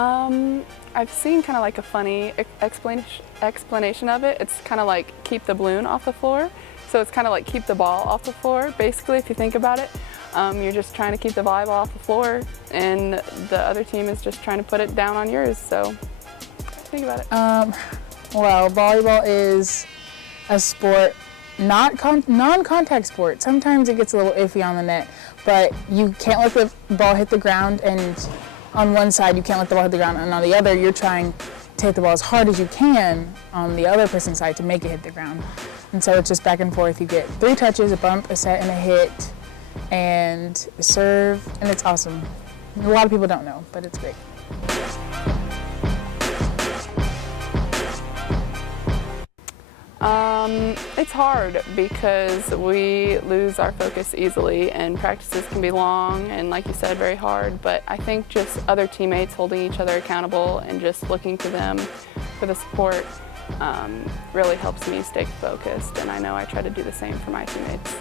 I've seen kind of like a funny explanation of it. It's kind of like keep the balloon off the floor. So it's kind of like keep the ball off the floor, basically, if you think about it. You're just trying to keep the volleyball off the floor, and the other team is just trying to put it down on yours, so think about it. Well, volleyball is a sport, non-contact sport. Sometimes it gets a little iffy on the net, but you can't let the ball hit the ground, and on one side you can't let the ball hit the ground, and on the other you're trying to hit the ball as hard as you can on the other person's side to make it hit the ground. And so it's just back and forth. You get 3 touches, a bump, a set, and a hit, and a serve, and it's awesome. A lot of people don't know, but it's great. It's hard because we lose our focus easily, and practices can be long and, like you said, very hard. But I think just other teammates holding each other accountable and just looking to them for the support really helps me stay focused, and I know I try to do the same for my teammates.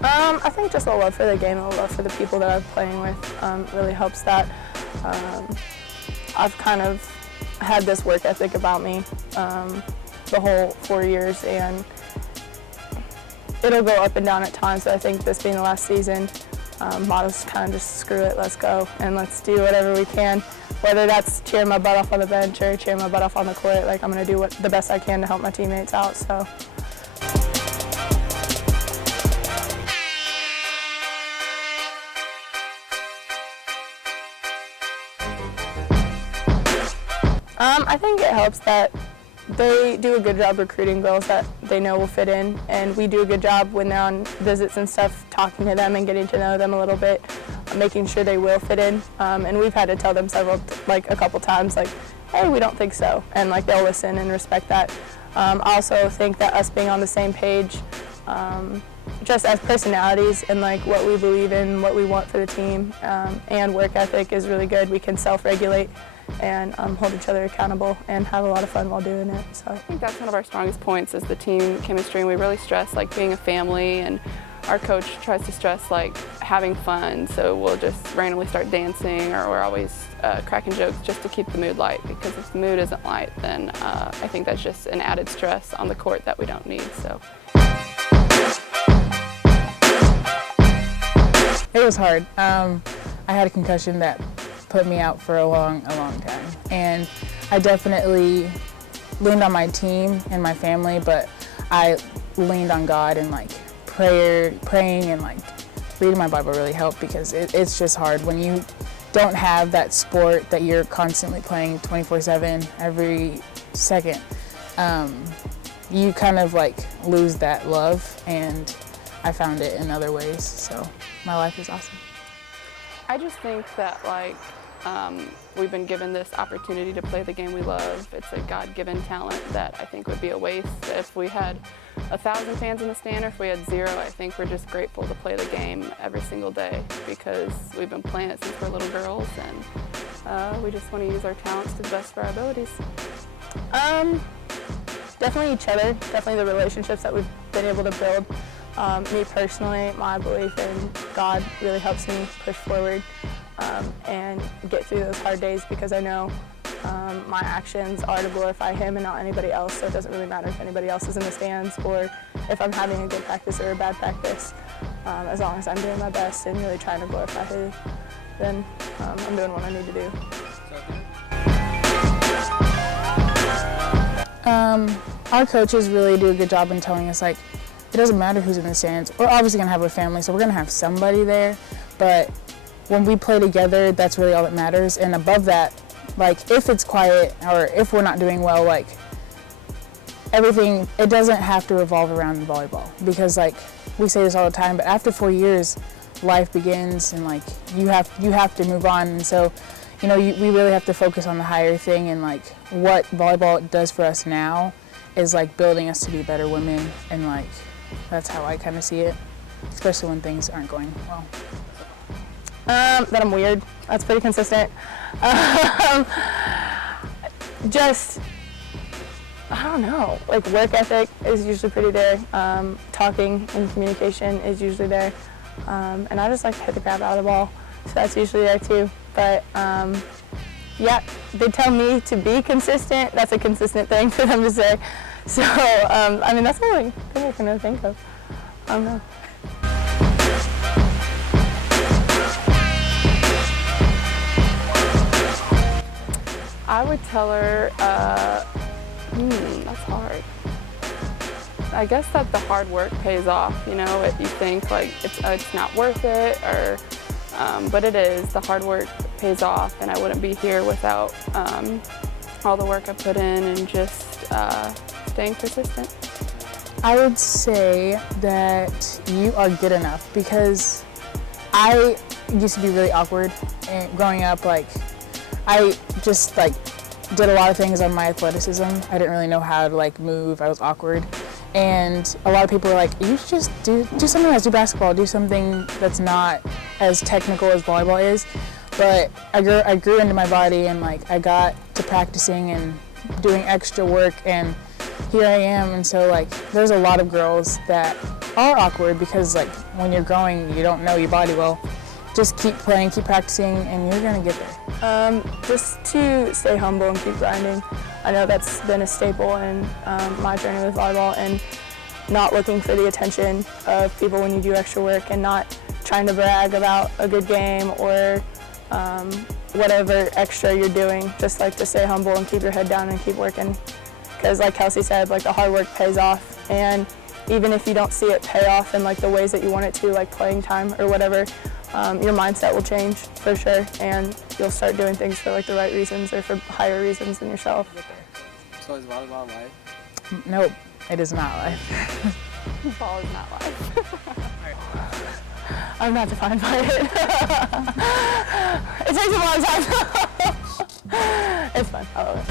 I think just a love for the game and a love for the people that I'm playing with really helps that. I've kind of had this work ethic about me the whole 4 years, and it'll go up and down at times, but I think this being the last season, motto's kind of just screw it, let's go, and let's do whatever we can. Whether that's cheering my butt off on the bench or cheering my butt off on the court, like I'm going to do the best I can to help my teammates out. So. I think it helps that they do a good job recruiting girls that they know will fit in, and we do a good job when they're on visits and stuff, talking to them and getting to know them a little bit, making sure they will fit in. And we've had to tell them a couple times, like, hey, we don't think so, and like they'll listen and respect that. I also think that us being on the same page, just as personalities and like what we believe in, what we want for the team, and work ethic is really good. We can self-regulate and hold each other accountable and have a lot of fun while doing it. So I think that's one of our strongest points is the team chemistry, and we really stress like being a family, and our coach tries to stress like having fun, so we'll just randomly start dancing, or we're always cracking jokes just to keep the mood light, because if the mood isn't light, then I think that's just an added stress on the court that we don't need. So. It was hard. I had a concussion that put me out for a long time. And I definitely leaned on my team and my family, but I leaned on God, and like praying and like reading my Bible really helped, because it's just hard when you don't have that sport that you're constantly playing 24/7 every second. You kind of like lose that love, and I found it in other ways, so my life is awesome. I just think that like we've been given this opportunity to play the game we love. It's a God-given talent that I think would be a waste if we had 1,000 fans in the stand, or if we had 0. I think we're just grateful to play the game every single day, because we've been playing it since we're little girls, and we just want to use our talents to the best of our abilities. Definitely each other, definitely the relationships that we've been able to build. Me personally, my belief in God really helps me push forward and get through those hard days, because I know my actions are to glorify Him and not anybody else, so it doesn't really matter if anybody else is in the stands or if I'm having a good practice or a bad practice. As long as I'm doing my best and really trying to glorify Him, then I'm doing what I need to do. Our coaches really do a good job in telling us, like, it doesn't matter who's in the stands. We're obviously gonna have a family, so we're gonna have somebody there, but when we play together, that's really all that matters. And above that, like, if it's quiet or if we're not doing well, like, everything, it doesn't have to revolve around volleyball, because like we say this all the time, but after 4 years, life begins, and like you have to move on. And so, you know, we really have to focus on the higher thing, and like what volleyball does for us now is like building us to be better women, and like that's how I kind of see it, especially when things aren't going well. That I'm weird. That's pretty consistent. Just, I don't know, like work ethic is usually pretty there. Talking and communication is usually there. And I just like to hit the crap out of the ball, so that's usually there too. But yeah, they tell me to be consistent. That's a consistent thing for them to say. So, I mean, that's the only thing I can really think of. I don't know. I would tell her, that's hard. I guess that the hard work pays off, you know, you think like it's not worth it, or, but it is. The hard work pays off, and I wouldn't be here without all the work I put in and just staying persistent. I would say that you are good enough, because I used to be really awkward and growing up. Like, I just like did a lot of things on my athleticism. I didn't really know how to like move. I was awkward, and a lot of people were like, "You should just do something else. Do basketball. Do something that's not as technical as volleyball is." But I grew into my body, and like I got to practicing and doing extra work, and here I am. And so like there's a lot of girls that are awkward because like when you're growing, you don't know your body well. Just keep playing, keep practicing, and you're gonna get there. Just to stay humble and keep grinding. I know that's been a staple in my journey with volleyball, and not looking for the attention of people when you do extra work, and not trying to brag about a good game or whatever extra you're doing. Just like to stay humble and keep your head down and keep working. Because like Kelsey said, like the hard work pays off, and even if you don't see it pay off in like the ways that you want it to, like playing time or whatever, your mindset will change for sure, and you'll start doing things for like the right reasons or for higher reasons than yourself. So is volleyball life? Nope, it is not life. Ball is not life. I'm not defined by it. It takes a long time. It's fun. I love it.